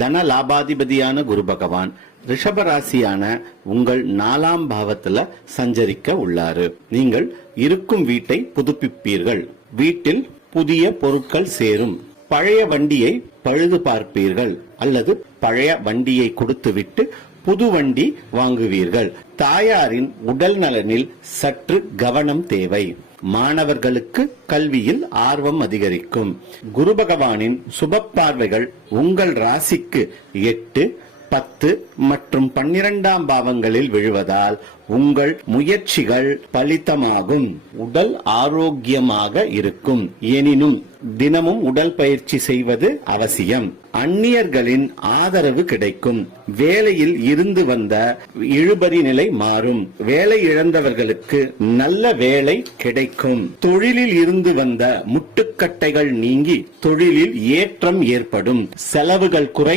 தன லாபாதிபதியான குரு பகவான் ரிஷபராசியான உங்கள் 4ஆம் பாவத்துல சஞ்சரிக்க உள்ளாரு. நீங்கள் இருக்கும் வீட்டை புதுப்பிப்பீர்கள். வீட்டில் புதிய பொருட்கள் சேரும். பழைய வண்டியை பழுது பார்ப்பீர்கள் அல்லது பழைய வண்டியை கொடுத்துவிட்டு புது வண்டி வாங்குவீர்கள். தாயாரின் உடல் நலனில் சற்று கவனம் தேவை. மாணவர்களுக்கு கல்வியில் ஆர்வம் அதிகரிக்கும். குரு பகவானின் சுப பார்வைகள் உங்கள் ராசிக்கு 8, 10 மற்றும் 12ஆம் பாவங்களில் விழுவதால் உங்கள் முயற்சிகள் பலிதமாகும். உடல் ஆரோக்கியமாக இருக்கும். எனினும் தினமும் உடல் பயிற்சி செய்வது அவசியம். அந்நியர்களின் ஆதரவு கிடைக்கும். வேலையில் இருந்து வந்த இழுபறி நிலை மாறும். வேலை இழந்தவர்களுக்கு நல்ல வேலை கிடைக்கும். தொழிலில் இருந்து வந்த முட்டுக்கட்டைகள் நீங்கி தொழிலில் ஏற்றம் ஏற்படும். செலவுகள் குறை